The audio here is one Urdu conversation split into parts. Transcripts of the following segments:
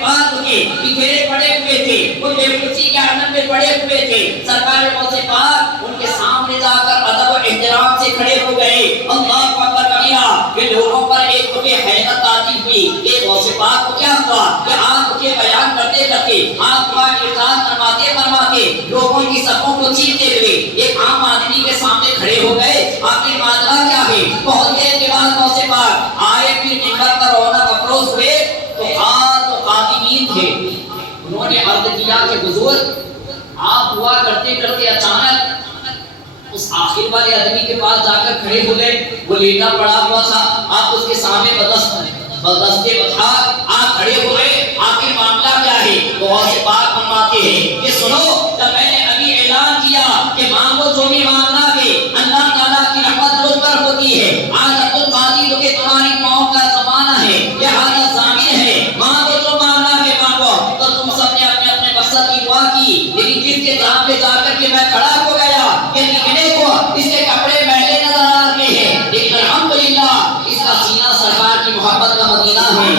پاس کے بکھیرے پڑے ہوئے تھے، وہ بے خوشی کے عالم میں پڑے ہوئے تھے، سرکار موت پاک ان کے سامنے جا کر ادب و احترام سے کھڑے ہو گئے، اللہ اکبر کبیرہ۔ کہ لوگوں پر ایک مجھے حیرت آتی ہوئی کہ غوث پاک کو کیا ہوا کہ آپ مجھے بیان کرتے کرتے آپ دعا ارشاد فرماتے فرماتے لوگوں کی صفوں کو چیرتے ہوئے ایک عام آدمی کے سامنے کھڑے ہو گئے، آپ نے معاملہ کیا ہے؟ بہت دیر کے بعد غوث پاک آئے، پھر منبر پر رونق افروز ہوئے تو خادمین تھے، انہوں نے عرض کیا کہ حضور آپ دعا کرتے کرتے اچانک اس آخر والے آدمی کے پاس جا کر کھڑے ہو گئے، وہ لیٹا پڑا ہوا تھا، آپ اس کے سامنے بدستے بتا آپ کھڑے ہو گئے، آخر معاملہ کیا ہے؟ تو غوث پاک فرماتے ہیں کہ سنو، جب میں نے ابھی اعلان کیا کہ مانگو جو بھی مانگنا ہے اللہ تعالیٰ کی رحمت مجھ پر ہوتی ہے، آج عبد القادر جو کہ تمہاری قوم کا زمانہ ہے، یہ حالت ضامن ہے، مانگو جو مانگنا ہے مانگو۔ تو تم سب نے اپنے اپنے مقصد کی دعا کی، لیکن جس کے جہاں پہ جا کر کے میں کھڑا ہو گیا کہ لکھنے کو اس کے کپڑے میلے نظر آ رہے ہیں، لیکن الحمدللہ اس کا سینہ سرکار کی محبت کا مدینہ ہے،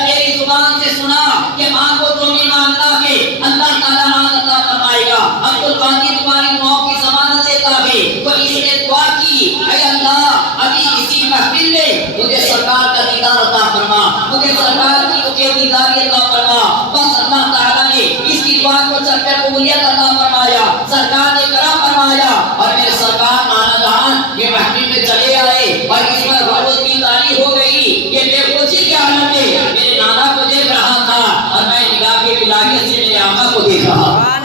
میری زبان سے سنا کہ مانگو جو بھی مانگنا ہے اللہ تعالیٰ عطا فرمائے گا۔ عبد القادر تمہاری دعاؤں کی ضمانت دیتا ہے، تو اس نے دعا کی، اے اللہ ابھی اسی محفل میں مجھے سرکار کا دیدار عطا فرما، مجھے سرکار کی دیداری عطا فرما۔ بس اللہ تعالیٰ نے اس کی دعا کو چل کر قبولیت عطا فرمایا، سرکار نے کرم فرمایا، اور میرے سرکار نانا جہاں یہ محفل میں چلے آئے اور اس پر روز بیداری ہو گئی، یہ بے خوشی کے عالم میں میرے نانا کو دیکھ رہا تھا اور میں نگاہ کے الہیت سے میرے آقا کو دیکھ رہا تھا،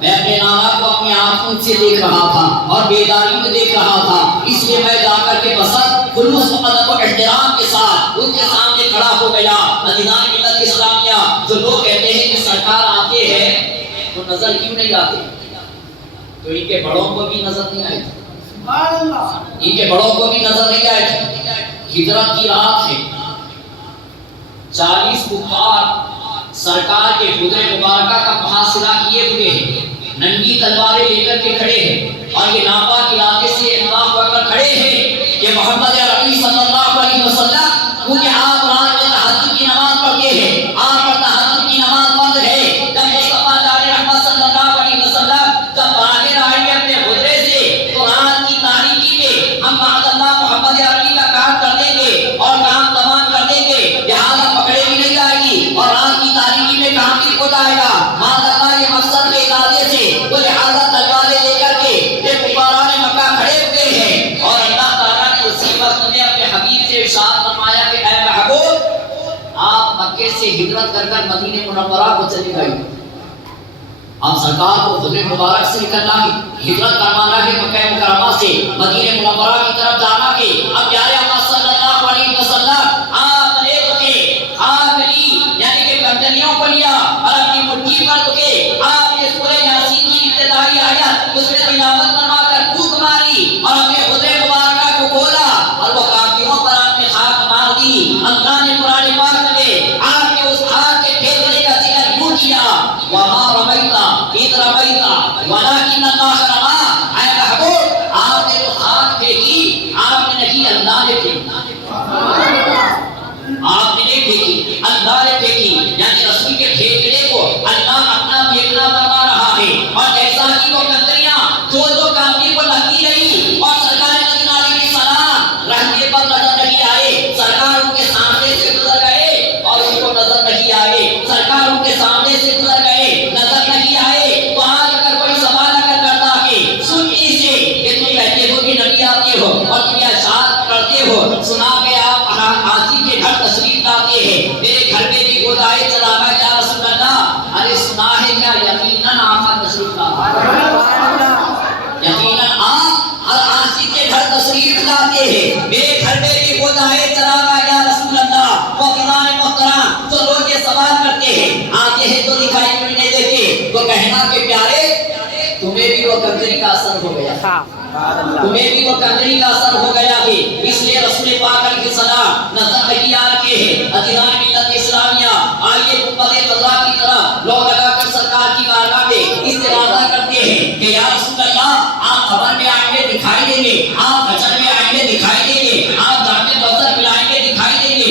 میں اپنے نانا کو اپنی آنکھوں سے دیکھ رہا تھا اور بیداری میں دیکھ رہا تھا، اس لیے میں جا کر کے بسط خلوص و ادب و احترام کے ساتھ ان کے سامنے کھڑا ہو گیا۔ عزیزان ملت اسلامیہ، جو لوگ کہتے ہیں کہ سرکار آتے ہیں تو نظر کیوں نہیں آتے؟ تو ان کے بڑوں کو بھی نظر نہیں آئی تھی، ان کے بڑوں کو بھی نظر نہیں آئی تھی۔ ہجرت کی رات ہے، 40 کفار سرکار کے حجرے مبارکہ کا محاصرہ کیے ہوئے ہیں، ننگی تلواریں لے کر کے کھڑے ہیں اور یہ ناپاک ارادے سے اللہ اکبر کھڑے ہیں کہ محمد عربی صلی اللہ علیہ وسلم کیونکہ آپ رات میں تہجد کی نماز پڑھتے ہیں، آپ پر تہجد کی نماز فرض ہے، جب مصطفیٰ جان رحمت صلی اللہ علیہ وسلم جب باہر آئے اپنے حجرے سے تو رات کی تاریکی میں ہم بعد اللہ محمد عربی کا کام کر دیں گے اور کام تمام کر دیں گے، لہٰذا پکڑے بھی نہیں جائے گی اور رات کی تاریکی میں کام بھی ہو جائے گا، بعد اللہ یہ مقصد کے ارادے سے وہ لہٰذا تلواریں لے کر کے یہ کفاران مکہ کھڑے ہوئے ہیں، اور اللہ تعالیٰ نے اسی وقت میں اپنے حبیب سے ارشاد فرمایا کہ اے محبوب آپ مکے سے ہجرت کر کر مدینہ منورہ کو چلے گئے، اب سرکار کو حجر مبارک سے نکلنا ہے، ہجرت کروانا ہے مکہ مکرمہ سے مدینہ منورہ کی طرف جانا ہے۔ اب پیارے آقا صلی اللہ علیہ وسلم آپ نے آپ لی یعنی کہ کنٹریوں کو لیا اور اپنی مٹھی پر رکے، آپ نے سورہ یاسین کی ابتدائی آیت اس میں تلاوت فرما کر پھونک ماری اور اپنے حجر مبارکہ کو کھولا اور وہ کافروں پر آپ نے خاک مار دی۔ اللہ نے قرآن پاک میں آپ نے اس خاک کے پھینکنے کا ذکر یوں کیا، وَمَا رَمَيْتَ اِذْ رَمَيْتَ وَلَٰكِنَّ اللَّهَ رَمَىٰ، اے محبوب آپ نے جو خاک پھینکی آپ نے نہیں اللہ نے پھینکی، آپ نے نہیں پھینکی اللہ نے پھینکی، یعنی رسول کے پھینکنے کو اللہ اپنا پھینکنا فرما رہا ہے، اور جیسا کہ وہ کنکریاں جو کافر کو لگتی رہی اور سرکار مدینہ علیہ السلام رہنے پر نظر نہیں آئے، سرکار ان کے سامنے سے گزر گئے اور ان کو نظر نہیں آئے، سرکار ان کے سامنے سے گزر گئے نظر نہیں آئے، تو آج اگر کوئی سوال اگر کرتا ہے سنی سے کہ تم کہتے ہو کہ نبی آتے ہو اور تم یہ اشعار کرتے ہو، سنا کہ آپ حاجی کے گھر تشریف لاتے ہیں، میرے گھر میں بھی خود آئے چلانا یا رسول اللہ، ارے سنا ہے کیا یقیناً آپ کا تشریف لاتے، یقیناً آپ ہر حاجی کے گھر تشریف لاتے ہیں، میرے گھر میں بھی خود آئے چلانا یا رسول اللہ۔ وقتان محترم جو لوگ یہ سوال کرتے ہیں آتے ہیں تو دکھائی ملنے دیتے، تو کہنا کہ پیارے تمہیں بھی وہ کنجری کا اثر ہو گیا، تمہیں بھی وہ کنجری کا اثر ہو گیا ہے، اس لیے رسول پاک علیہ السلام نظر نہیں آ رہے ہیں۔ عزیزان ملت اسلامیہ، آئیے گنبد خضرا کی طرح لوگ لگا کر سرکار کی بارگاہ میں استغاثہ کرتے ہیں کہ یا رسول اللہ آپ خبر میں آئیں گے دکھائی دیں گے، آپ حشر میں آئیں گے دکھائی دیں گے، آپ جامع کوثر پلائیں گے دکھائی دیں گے،